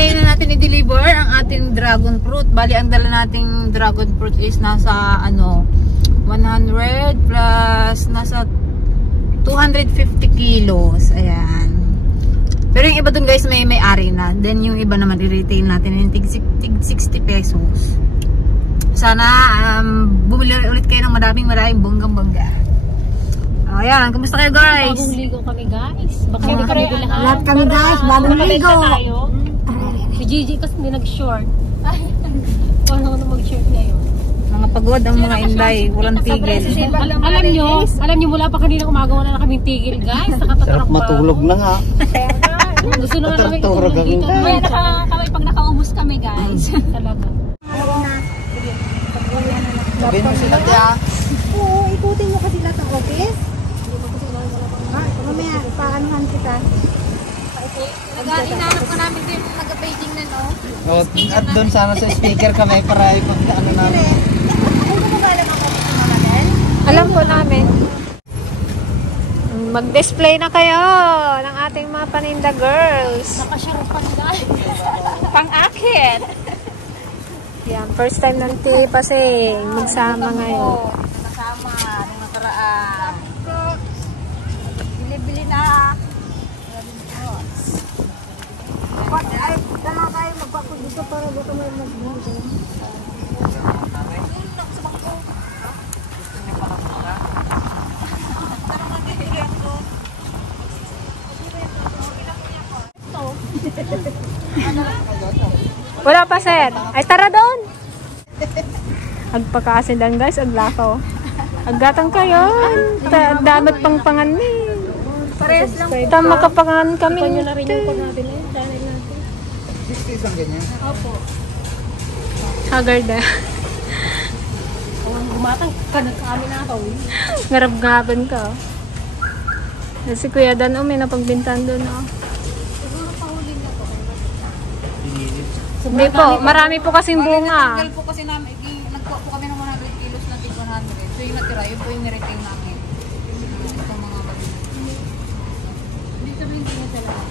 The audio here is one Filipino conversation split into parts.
hintayin na natin i-deliver ang ating dragon fruit. Bali, ang dala nating dragon fruit is nasa 100 plus nasa 250 kilos. Ayan. Pero yung iba dun guys may-ari na. Then yung iba naman i-retail natin yung tig 60 pesos. Sana bumili ulit kayo ng maraming bonggang-bongga. Ayan, kumusta kayo guys? Bagong ligo kami guys. Baka hindi kami bilahan. Lahat kami guys, bagong ligo. Si Gigi kasi hindi nag-short. Paano ako na mag-short ngayon? Mga pagod ang mga inday, walang tigil. Alam nyo mula pa kanina umaga wala na kaming tigil guys. Sarap matulog na nga. Gusto na kami itulog dito. Kami pag nakaubos kami guys. Talaga. Sabihin mo sila tiya. Oo, ikutin mo kasi lahat ng office. Mamaya, paanohan kita. Nag-inanap ko namin din nag-paging na no. Oh, at doon sana sa speaker kami para ipag-ano namin. Alam po namin. Mag-display na kayo ng ating mga paninda girls. Nakasyarupan guys. Pang-akit. Yan, first time ng Pasing magsama ngayon. Kasama, nung nakaraan. Bili-bili na. Ay, dala kayo magpapag dito para dito may mag-bili. Wala pa sir. Ay tara doon. Agpakaasindan guys, aglakaw. Aggatang kayo. Damat pang pangan ni. Parehas lang. Tama kapangan kami. Panyo na rin yung pag natin eh. Dahil natin. 60 isang ganyan. Opo. Haggard na. Gumatang ka nagkaamin na ako. Ngarap-ngapan ka. Si Kuya Dan, may napagbintan doon. Hindi po, marami po kasing bunga. Naggal po kasi namin, nagkuha po kami ng 100 kilos na tig 100. So yung natira, yun po yung niretail namin. Itong mga bagay. Hindi kami hindi na talaga.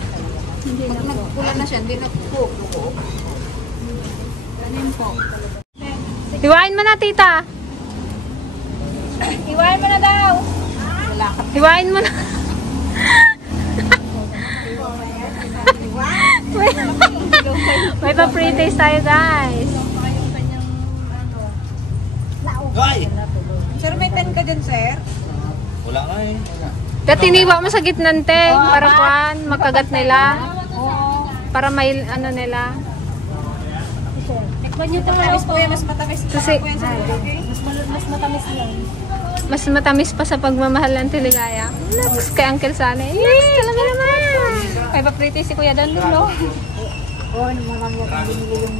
Hindi na po. Nagpula na siya, hindi na po. Ganun po. Hiwain mo na, tita. Iwain mo na daw. Wala ka. Hiwain mo na. May pa-free taste tayo guys. Hoy! Sir, may 10 ka dyan, sir? Wala nga eh. Tiniwa mo sa gitnan te, para kuan, makagat nila. Para may ano nila. Tikman nyo ito Matamis po yan, mas matamis. Kasi mas matamis lang. mas matamis pa sa pagmamahal ng Tiligaya. Naks kay Uncle Sane. Yes, talaga naman. May pa-free taste si Kuya Dan, no? Oo, naman yung binili yung...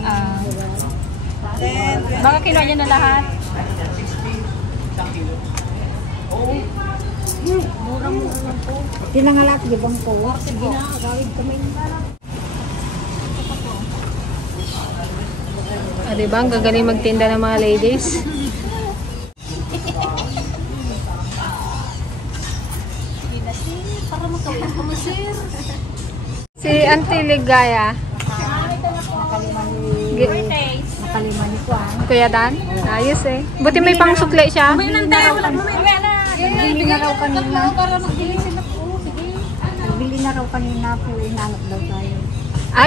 Baka kinuha niya na lahat. Murang-mura lang po. Tinangalat, di bang po? Sige na, gawin kami. Diba? Ang gagaling magtinda ng mga ladies. Para magkawin ko mo, sir. Si Auntie Ligaya. Nakaliman ko Kuya Dan? Ayos eh. Buti may pang sukle siya. Bili na raw kanina. Bili na raw kanina po, inanap daw tayo.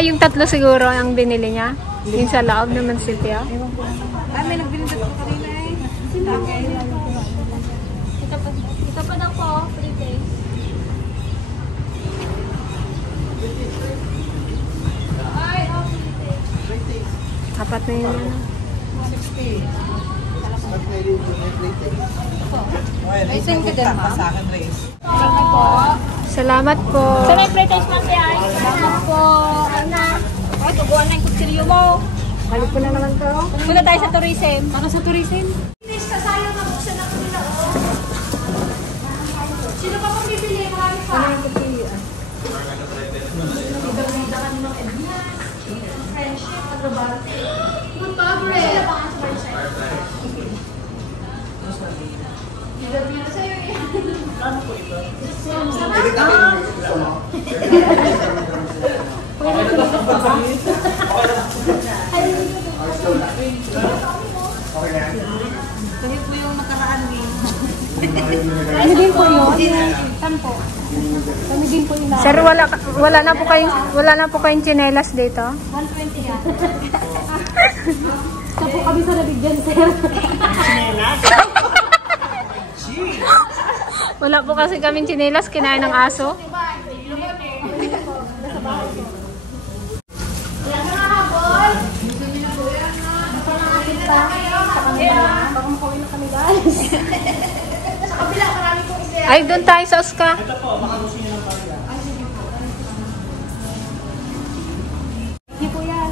Yung 3 siguro ang binili niya. Yung sa loob naman si Pia. May nagbili na po kanina eh. Ito pa daw po, free taste. Apat na yun. 60. Ay, send ka din, ma'am? Salamat po. So, may free taste natin ay. Salamat po. Ana. Ay, tubuan na yung kutsilyo mo. Balik ko na naman to. Muna tayo sa tourism. Para sa tourism? Sino pa pang bibili? Marami pa. Ano yung bibili? Friendship, agrabante. Good favorite. Pwede ko Kami din po yun. Saan po? Kami din po yun. Sir, wala na po kayong tsinelas dito? 120 yan. Saan po kami sa nabigyan, sir? Wala po kasi kaming tsinelas, kinain ng aso. Ay, doon tayo sa Oscar.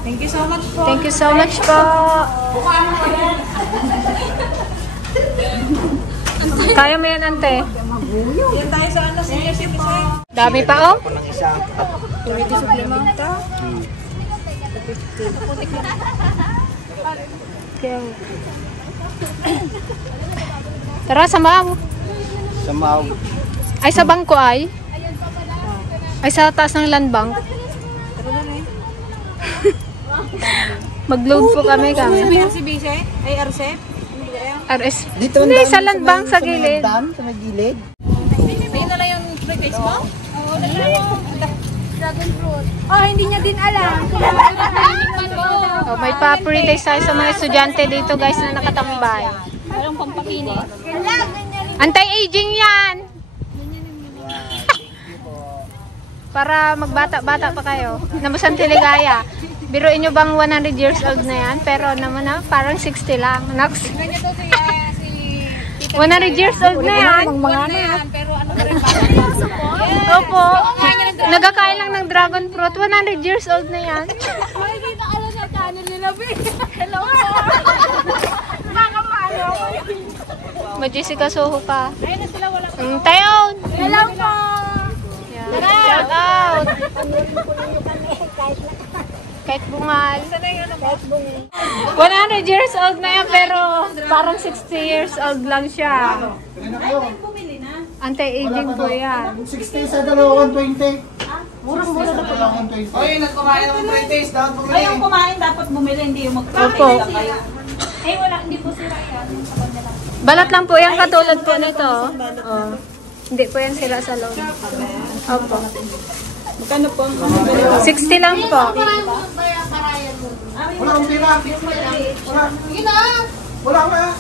Thank you so much po. Thank you so much po. Kaya mo yan, ante. Yan tayo sa ano, senior citizen. Dami pa, oh. Community supplementa. Tara, samaw. Samaw. Ay, sa bangko ay? Ay, sa taas ng land bank. Mag-load po kami. Si Bisay? Ay, Arcep? RS. Dito Hindi, sa land bank, sa gilid. Sa may gilid. Ayun na lang yung pre-page mo? Oo, dragon fruit. Oh, hindi niya din alam. Oh, may pa-pre-taste tayo sa mga estudyante dito, guys, na nakatambay. Parang pampakinit. Anti-aging yan! Para magbata-bata pa kayo. Namusan Tiligaya. Biruin nyo bang 100 years old na yan? Pero naman na, parang 60 lang. Next. 100 years old na yan. Pero ano pa rin ba? Opo. Nagkakain lang ng dragon fruit. 100 years old na yan. Ay, hindi na alam sa channel nila, babe. Hello po. Nakapalo. Mag-Jessica Soho ka. Ayun na sila, wala pa. Tayon! Hello po. Shout out! Kahit bungal. 100 years old na yan, pero parang 60 years old lang siya. Anti-aging po yan. 60 sa 120. Murang-mura na pala 120. Oy, nagkumain ng pre-taste. Dapat bumili. Ay, yung kumain dapat bumili, hindi yung Opo. Eh, wala, hindi po sila yan. Sa kanila. Balat lang po yan, katulad po nito. Oh. Hindi po yan sila sa loob. Opo. Magkano po? 60 lang po. Wala akong pira. Wala. Wala ka.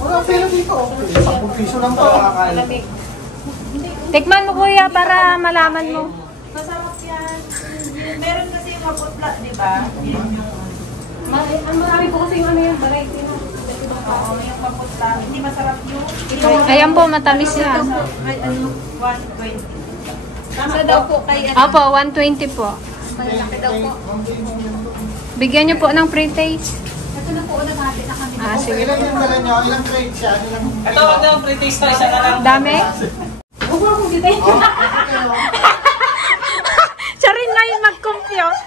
Wala akong pira dito. 10 piso lang po. Tikman mo kuya para malaman mo. Masarap yan. Meron kasi yung maputla, di ba? Yun yung... Ang marami po kasi yung ano yung variety na. Oo, yung maputla. Hindi masarap yung... Ayan po, matamis yan. Ay, ano? 120. Tama daw po kay... Opo, 120 po. Malaki daw po. Bigyan niyo po ng pre-taste. Ito na po, naghahanap na kami. Ah, sige. Ilan yung dala nyo? Ilang crates yan? Ito, wag na pre-taste tayo sa lang. Dami? Huwag mo akong dito. Charin na yung mag-compute.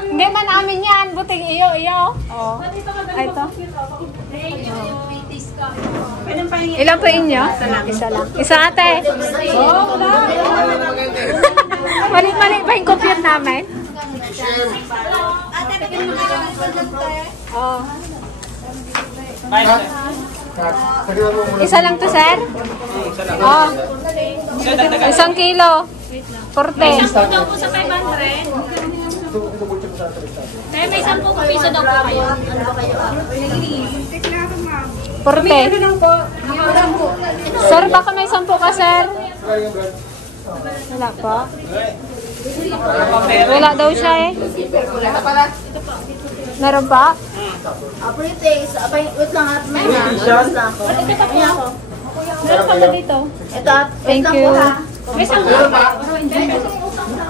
Hindi man amin yan. Buting iyo. Oh. Ay, ito. Pwede pa yung... Ilan po inyo? Isa lang. Isa ate. Oh, wala. Mali ba yung compute namin? Ate, bigyan mo kayo ng sandal tayo. Oh. Isa Isa lang to, sir? Oh. 1 kilo. 40. Daw po sa 500. Kaya may 10 piso daw po kayo. Ano ba kayo? 40. Sir, baka may 10 ka, sir. Wala pa. Wala daw siya eh. Meron pa? Pre-taste. Wait lang at may na. Meron pa ba dito? Ito. Thank you. May 10 pa.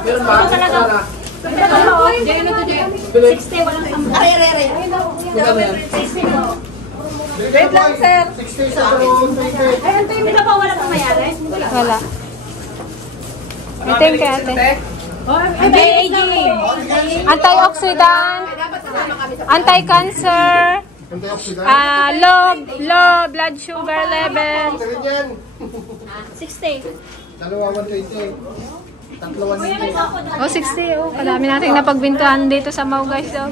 Meron ba? Ito talaga. Diyan na to, Diyan. 60, walang 10. Aray. Wait lang, sir. 60 sa 120. Ay, ito yung isa pa, wala pang mayari. Wala. May thank you, ate. Anti-aging. Antioxidant. Anti-cancer. Low blood sugar level. 60. Dalawa 120. Oh, 60. Oh, kadami natin napagbintuhan dito sa Mau guys. Oh.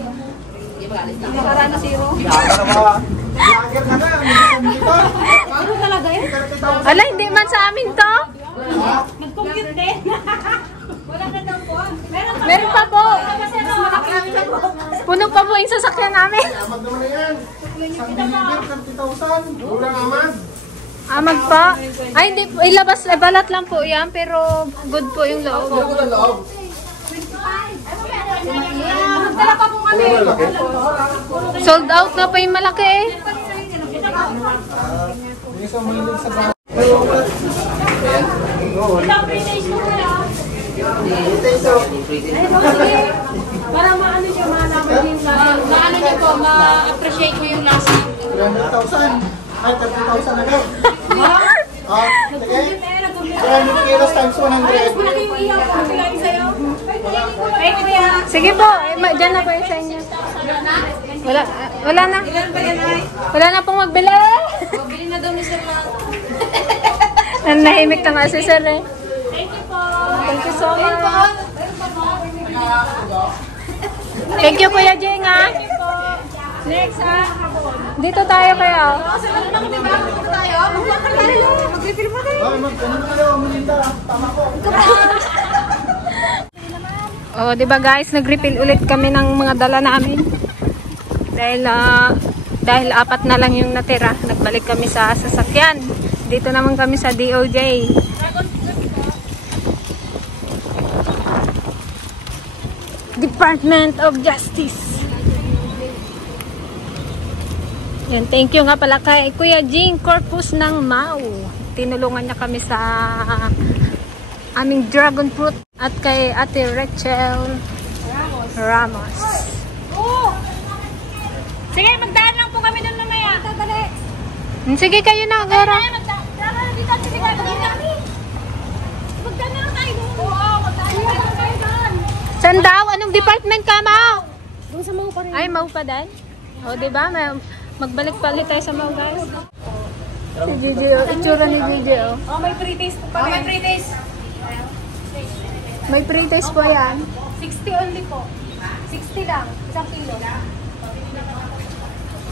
Para na zero. Ano talaga eh? Ala, hindi man sa amin to. Nag-compute din. Wala na daw po. Meron pa po. Puno pa po yung sasakyan namin. Amag pa. Ay, hindi. Ilabas, balat lang po yan. Pero good po yung loob. Sold out na pa yung malaki eh. Para maano siya, maano niyo po, ma-appreciate mo yung lasa. 300,000. Ay, 30,000 agad. Sige. 300 kilos times 100. Sige po. Diyan na po yung sa inyo. Wala na. Wala na pong magbili. Bili na daw ni Sir Lang. Nahimik na nga si Sir eh. Thank you so much. Thank you Kuya Jeng ha. Next ha. Dito tayo kaya. Mag-refill mo din. Oh, 'di ba guys, nag-refill ulit kami ng mga dala namin. Dahil apat na lang yung natira, nagbalik kami sa sasakyan. Dito naman kami sa DOJ. Department of Justice. Yan, thank you nga pala kay Kuya Jing Corpus ng Mau. Tinulungan niya kami sa aming dragon fruit at kay Ate Rachel Ramos. Sige, magdaan lang po kami doon mamaya. Dali. Sige kayo na, Gara. Magdaan lang tayo doon. Oo, magdaan lang tayo doon. Saan daw? Anong department ka, Mau? Doon sa mga pa rin. Ay, Mau pa din? O, diba? Magbalik pa ulit tayo sa Mau, guys. Si Gigi, oh. Itsura ni Gigi, oh. Oh, may pre-taste po pa. May pre-taste. May pre-taste po yan. 60 only po. 60 lang. 1 kilo.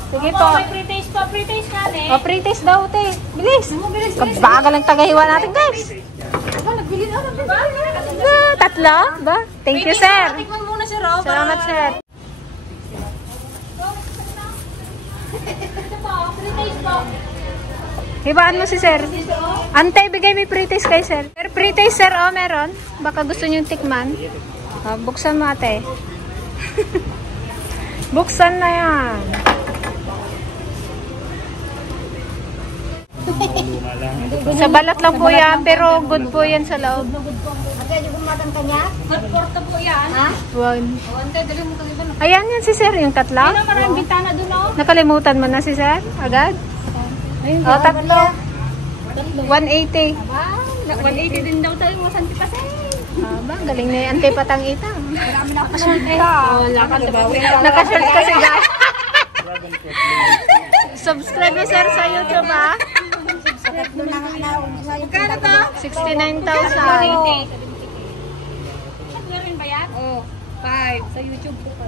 Sige po. May pre-taste po. Pre-taste natin. O, pre-taste daw, te. Bilis. Kabagal ang tagahiwa natin, guys. Nagbili na. Tatlo? Ba? Thank you, sir. Tikman muna si Rob. Salamat, sir. Ito po. Pre-taste po. Hibaan mo si sir. Ante, bigay may pre-taste kay sir. Sir, pre-taste, sir. O, meron. Baka gusto nyo tikman. O, buksan mo, ate. Buksan na yan. Sa balat lang po yan, pero good po yan sa loob. Good porta po yan. One. Ante, dali mo kang iba. Ayan yan si sir, yung tatla. Ano maraming bintana doon, oh. Nakalimutan mo na si sir? Agad? O, tatlo. 180. Wow. 180 din daw tayo. Masanti pa sa'yo. Aba, galing na yung antipatang itang. Marami na ako nakita. Wala ka diba? Nakashort kasi guys. Subscribe na sir sa YouTube ha. Magkano to? 69,000. Rin ba yan? Oh, 5. Sa YouTube po pa.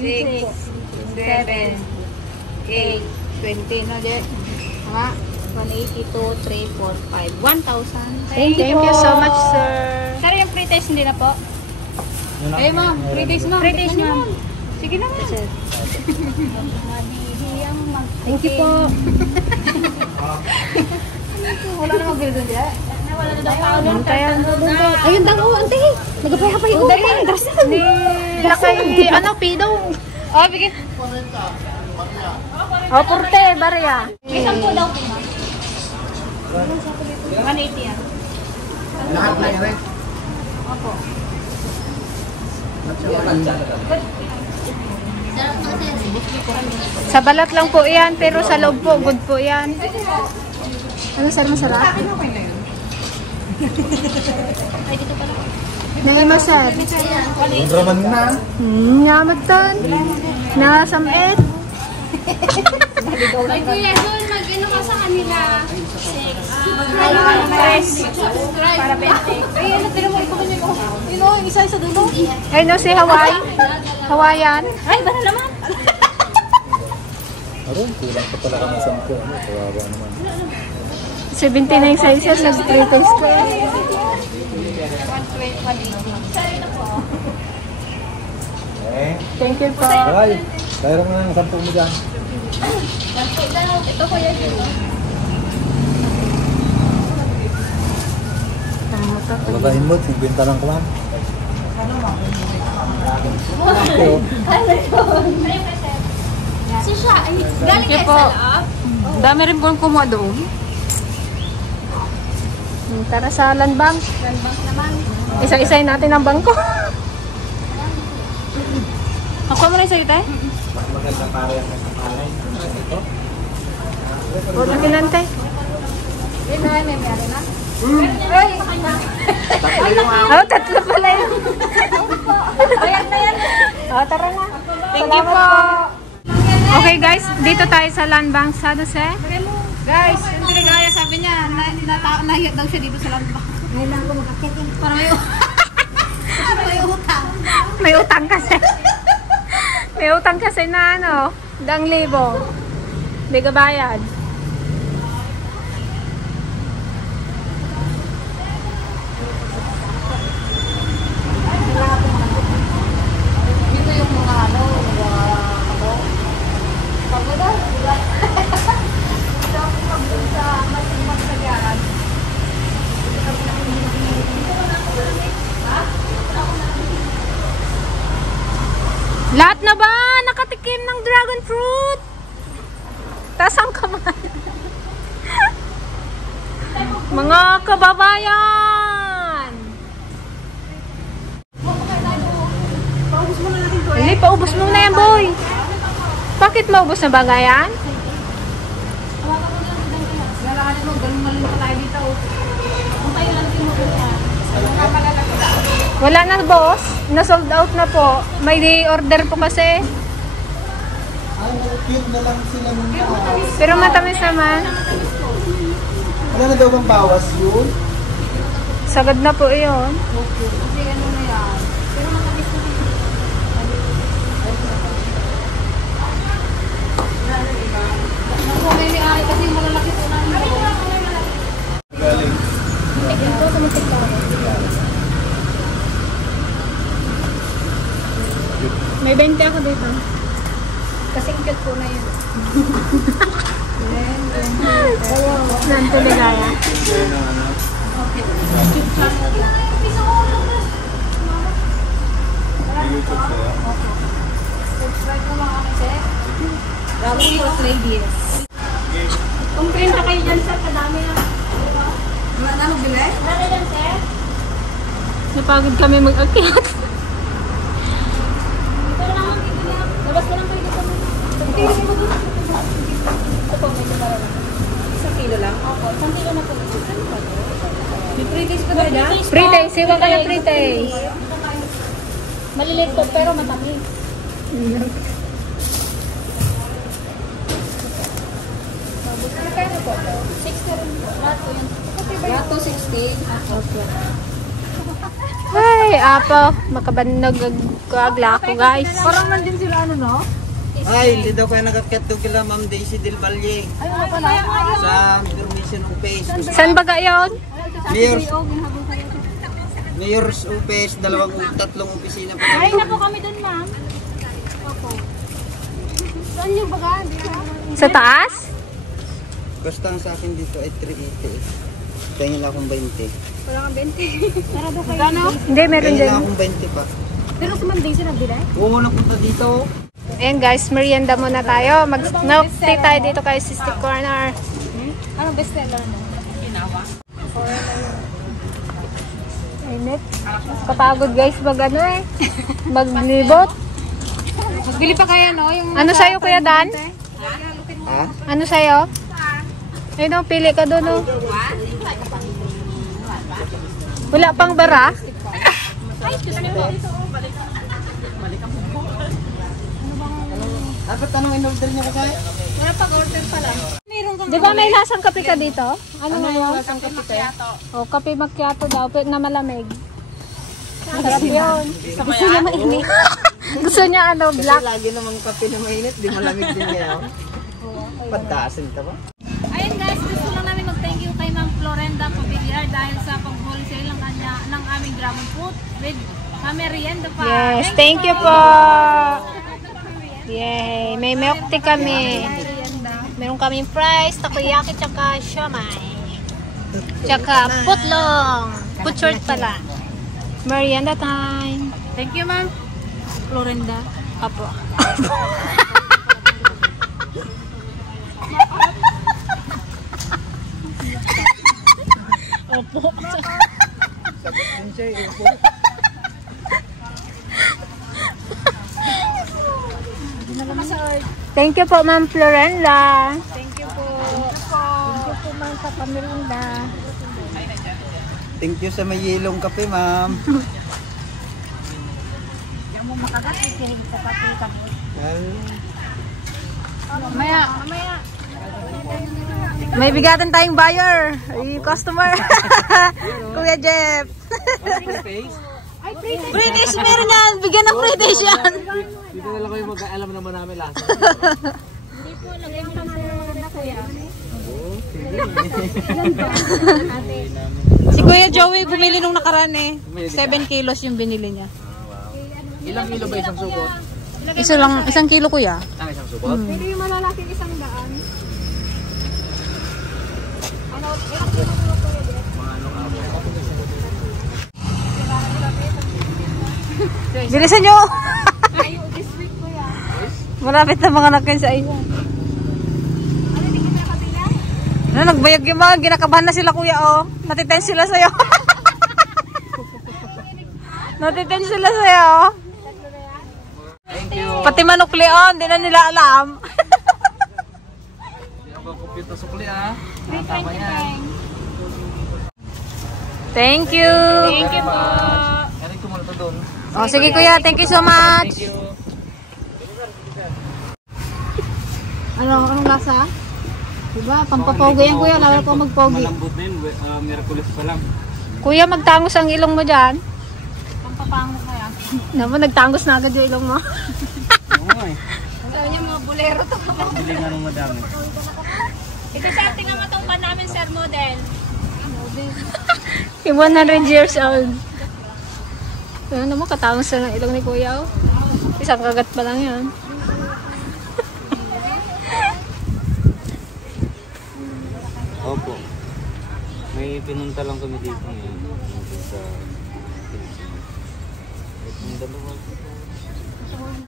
6, 7, 8, 20 na din. Tama? 182, 3, 4, 5. 1,000. Thank you so much, sir. Sir, yung pre-taste hindi na po. Eh, ma'am. 3 days, ma'am. Pre-taste, ma'am. Sige na, ma'am. Thank you po. Wala na mag-bill doon dyan. Wala na daw tao. Kaya, Ayun daw, ante. Nagapay-hapay ko. ni lakay, ano, pido. Oh, bigyan. O, purte, barya. Isang po daw po, ma'am. 180 yan. Lahat na yan eh. Opo. Sa balat lang po yan, pero sa loob po, good po yan. Ano, sir, masarap? Naima, sir. Raman na. Namagtan. Nasamit. Ay, kuya, doon mag-ano ka sa kanila. 6. Para 20. Ay, ano, tira mo, ito kami ko. Yun o, isa-isa dulo. Ay no, si Hawaii. Hawaiian. Ay, bala naman. Aron, kulang pa pala kami sa mga. Kawawa naman. 79 sizes, nag-3 piece ko. Thank you po. Ay, kaya nga ng 10 mo dyan. Ito ko yan. Pagkain mo, 50 lang kuhan. Si siya, ay, galing Thank you kayo po. sa loob. Dami rin pong kumuha doon. Tara sa land bank. Landbank naman. Isa-isay natin ang bangko. Ako mo na isa ito eh. Maganda para yung nagkakalay. Huwag natin nante. Yun na, may meron na. Oh, tatlo pala yun. Ayan na yan. Oh, tara na. Thank you po. Okay guys, dito tayo sa land bank sa Jose. Guys, yung Tiligaya sabi niya, nahiyak daw siya dito sa lambak. Ngayon lang ako makakit. Para may utang. May utang kasi. May utang kasi na ano, 2,000. Hindi ka bayad. Dito yung mga ano, pagoda. Lahat na ba nakatikim ng dragon fruit? Tasang kamay. Mga kababayan! Hindi, paubos mo na yan, boy. Bakit maubos na ba yan? Lalakanin mo, galong-galong pa tayo dito. Wala na, boss. Na-sold out na po. May order po kasi. Ay, cute na lang sila nung bawas. Pero matamis naman. Wala na daw bang bawas yun? Sagad na po yun. Kasi ano na yan. Pero matamis na dito. Naku, may ay kasi malalaki po na nito. Galing. May 20 ako dito. Kasing cute po na yun. Nanto ligaya. Subscribe mo mga kasi. Dragon Fruit Ladies. Kung print na kayo dyan, sir, kadami na. Ano bili? Wala dyan, sir. Napagod kami mag-akyat. Pero naman, labas ko lang kayo dito. Tingin mo doon. Ito po, may para lang. 1 kilo lang. Opo, 1 kilo na po. May 3 days pa tayo dyan? Free days. Iwan ka na free days. Maliliit po, pero matamis. Magkano po? 60 rin po. Lahat po yun. Lahat to 16. Ay, apo. Makabandag kagla ako, guys. Parang nandun sila ano, no? Ay, hindi daw kayo nagkakit doon kila Ma'am Daisy Del Valle Ay, ano pala? sa permission of face. Saan ba gayon? Mayor's office, 3 opisina pa. Ay na po kami dun, ma'am. Saan yung baga? Sa taas? Basta ang sa akin dito ay 380. Tingin lang akong 20. Wala kang 20. Tara daw kayo. Gano? Hindi, meron Tingin din. lang akong 20 pa. Pero si Ma'am Daisy nagbili? Oo, napunta dito. Ayan guys, merienda muna tayo. Mag-milk tea tayo dito kay Sister Corner. Anong bestseller mo? Init. Kapagod guys, mag-ano eh. Maglibot. Magbili pa kaya, no? Yung Ano sa'yo, Kuya Dan? Ha? Ano sa'yo? Ayun o, pili ka doon o. Wala pang bara? Dapat anong in-order niyo kasi? wala pag order pala. Mayroon Di ba may lasang kape ka dito? Ano ngayon? Lasang kape o, kape macchiato daw, na malamig. Sarap yun. Gusto niya mainit. Gusto niya ano, black. Lagi namang kape na mainit, di malamig din ngayon. Patasin ka ba? Ayun guys, gusto lang namin mag-thank you kay Ma'am Florenda Pabiliar dahil sa pag-wholesale ng aming dragon fruit with merienda pa. Yes, thank you po. Yay, may milk tea kami. Meron kaming fries, takoyaki, tsaka siomai. Tsaka putlong. Put short pala. Merienda time. Thank you, Ma'am Florenda. Apo. Opo. Thank you po, Ma'am Florenda. Thank you po. Thank you po, Ma'am, sa pamerinda. Thank you sa may yelong kape, ma'am. Mamaya. May bigatan tayong buyer. Ay, customer. Kuya Jeff. Free dish, meron yan. Bigyan ng free dish yan. Dito na lang kayo mag-alam naman namin lasa. Hindi po, lagay mo lang sa na kuya. Si Kuya Joey bumili nung nakaraan eh. 7 kilos yung binili niya. Ilang kilo ba isang supot? Isang kilo kuya. Ang isang supot? Pwede yung malalaki 100. Bilisan nyo! Malapit na mga nakin sa isa. Ano, nagbayag yung mga, ginakabahan na sila kuya oh. Natitense sila sa'yo. Natitense sila sa'yo oh. Thank you. Pati manok leon, di na nila alam. Hindi ako kompleto sukli ah. Tama yan. Thank you. Thank you po. Erin ko muna to doon. Oh, sige kuya, thank you so much. Thank you. Anong lasa? Diba, pampapogi yan kuya, lalo ko magpogi. Malambot na yun, Miraculous pa lang. Kuya, magtangos ang ilong mo dyan. Pampapango kaya. Naman, nagtangos na agad yung ilong mo. Oo eh. Sabi niya mga bulero to. Bili nga nung madami. Ito siya, tingnan mo itong pan namin, sir model. Yung 100 years old. Ano naman, katangos na ng ilong ni kuya. Oh. Isang kagat pa lang yan. Opo. May pinunta lang kami dito ngayon. Sa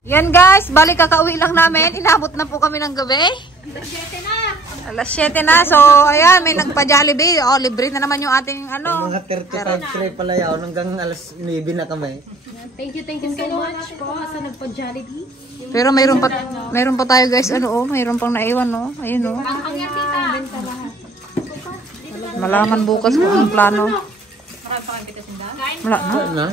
Yan guys, balik kakauwi lang namin. Inabot na po kami ng gabi. Alas 7 na. So, ayan, may nagpa-Jollibee. O, libre na naman yung ating ano. Mga 35 tray pala yaw, hanggang alas 9 na kami. Thank you so much po sa nagpa-Jollibee. Pero mayroon pa tayo guys, ano oh, mayroon pang naiwan oh. Ayun oh. Ang tita. Malaman bukas kung ang plano. Wala na.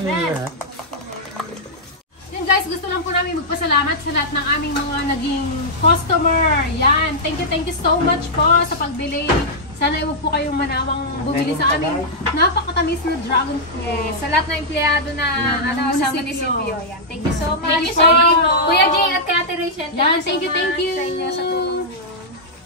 Yun guys, gusto lang po namin magpasalamat sa lahat ng aming mga naging customer. Yan, thank you so much po sa pagbili. Sana huwag po kayong manawang bumili sa aming napakatamis na dragon fruit. Yes, sa lahat ng empleyado na sa munisipyo. Yan. Thank you so much. Thank you so much. Kuya Jing at Ate Rachel. Yan, thank you. Sa inyo sa tulong.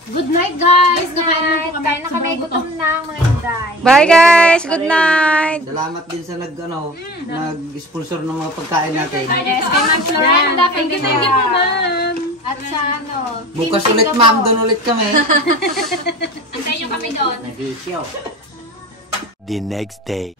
Good night guys. Good night. Kain na kami, gutom na mga inday. Bye guys, good night. Salamat din sa nag-sponsor ng mga pagkain natin. Yes, kay Ma'am Florenda. Thank you po ma'am. At sa ano, Bukas ulit ma'am, doon ulit kami. hintayin nyo kami doon. The next day.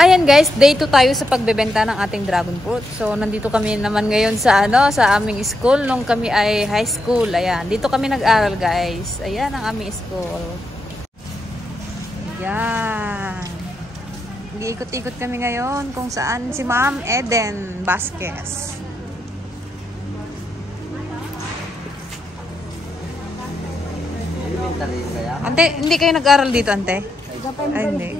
Ayan guys, day 2 tayo sa pagbebenta ng ating dragon fruit. So, nandito kami naman ngayon sa sa aming school nung kami ay high school. Ayan, dito kami nag-aral guys. Ayan ang aming school. Ayan. Iikot-ikot kami ngayon kung saan si Ma'am Eden Vasquez. Elementary kaya? Ante, hindi kayo nag-aral dito, ante? Ay, hindi.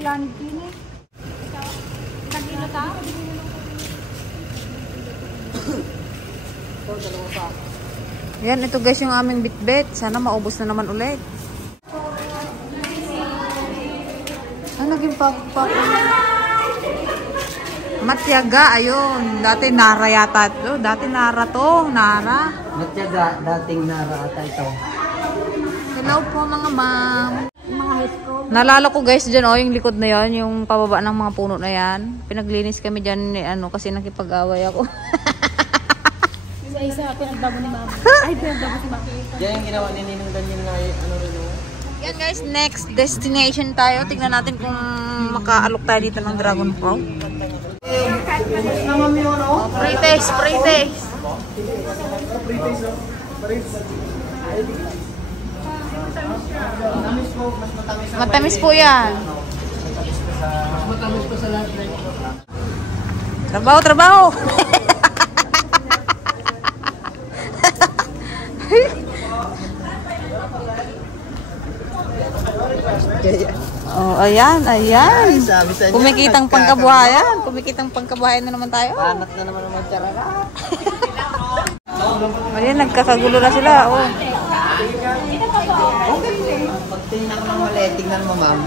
Yan, ito guys yung aming bitbit. Sana maubos na naman ulit. Ano naging pag Matyaga, ayun. Dati Nara yata ito. Dati Nara to. Nara. Matyaga, dating Nara ata ito. Hello po mga ma'am. Nalala ko guys dyan, oh, yung likod na yan. Yung pababa ng mga puno na yan. Pinaglinis kami dyan kasi nakipag-away ako. Isa, pinagbago ni Mama. Ay, pinagbago si Mama. Yan yung ginawa ni Ninong Daniel na ano rin o. Yan guys, next destination tayo. Tignan natin kung makaalok tayo dito ng Dragon Fruit. Free taste, free taste. Matamis po yan. Matamis pa sa lahat na ito. Trabaho, trabaho. Oh, ayan, ayan. Sabi sa inyo, Kumikitang pangkabuhayan. Kumikitang pangkabuhayan na naman tayo. Anak na naman ang magtsarara. Ayan, nagkakagulo na sila. Oh. Pag tingnan ko ng mali, tingnan mo ma'am.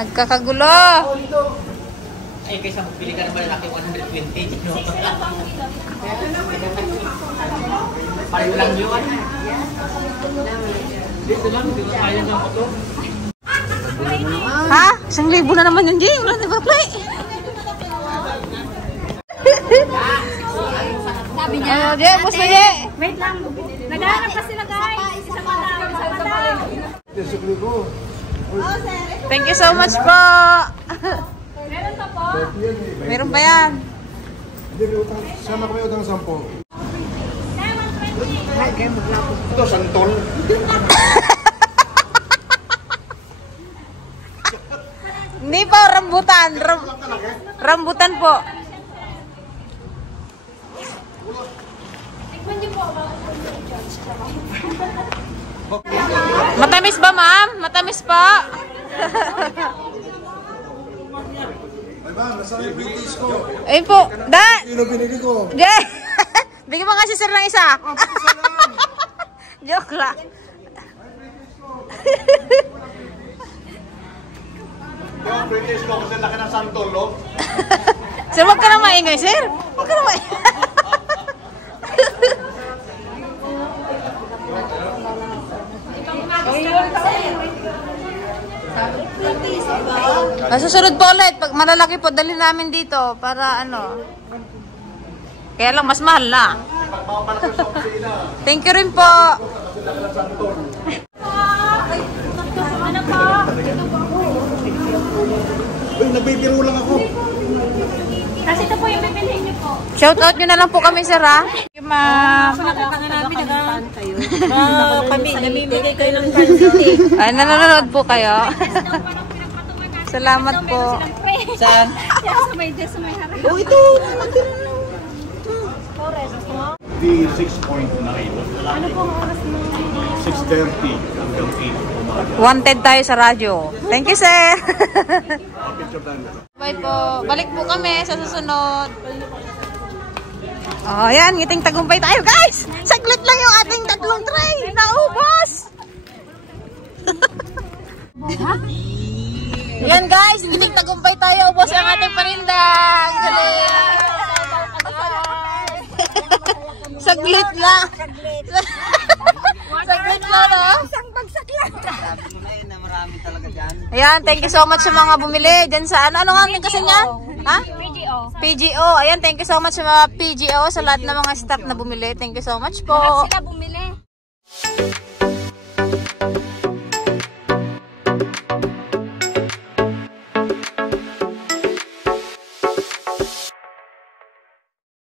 Nagkakagulo. Ay, kaysa magpili ka naman lalaki 120. No? Pareho lang yun. Dito lang, hindi ko kaya ng ito. Ha? 1,000 na naman yun, Jing. Wala na ba-play? Sabi niya. Oh, Jay, boss na, Jay. Wait lang. Naghahanap pa sila guys. Isa pa daw. Isa pa daw. Thank you so much po. Meron pa po. Meron pa yan. Sama ko yung 10. Ito, santol. Hindi po, rambutan. Rambutan po. Matamis ba, ma'am? Matamis pa. Ay ba, nasaan yung British ko? Ayun po. Da! Sino binili ko? Jay! Bigyan mo nga si sir ng isa. Joke lang. Yung British ko kasi laki ng santol, no? Sir, wag ka na maingay, sir. Wag ka na maingay. Masusunod po ulit. Pag malalaki po, dali namin dito. Para ano. Kaya lang, mas mahal na. Thank you rin po. Ano po? Uy, nabibiro lang ako. Kasi ito po yung bibilhin niyo po. Shout out nyo na lang po kami, sir, ha? Thank you, ma'am. Kami, namimigay kayo ng pansiti. Ay, nanonood po kayo. Salamat po. Saan? Sa may harap. Oh, ito. Di 6.9. Ano po ang oras mo? 6:30 hanggang 8. Wanted tayo sa radyo. Thank you, sir. Picture tayo. Bye po. Balik po kami sa susunod. Oh, ayan. Ngiting tagumpay tayo, guys. Saglit lang yung ating 3 tray. Naubos. Ayan, guys. Ngiting tagumpay tayo. Ubos ang ating paninda. Ang galing. Saglit lang. Saglit lang, no? Sabi mo na yun na marami talaga dyan. Ayan, thank you so much sa mga bumili dyan sa ano nga kasi niyan? Ha? PGO. PGO. Ayan, thank you so much sa mga PGO, sa lahat ng mga staff na bumili. Thank you so much po. Sila bumili.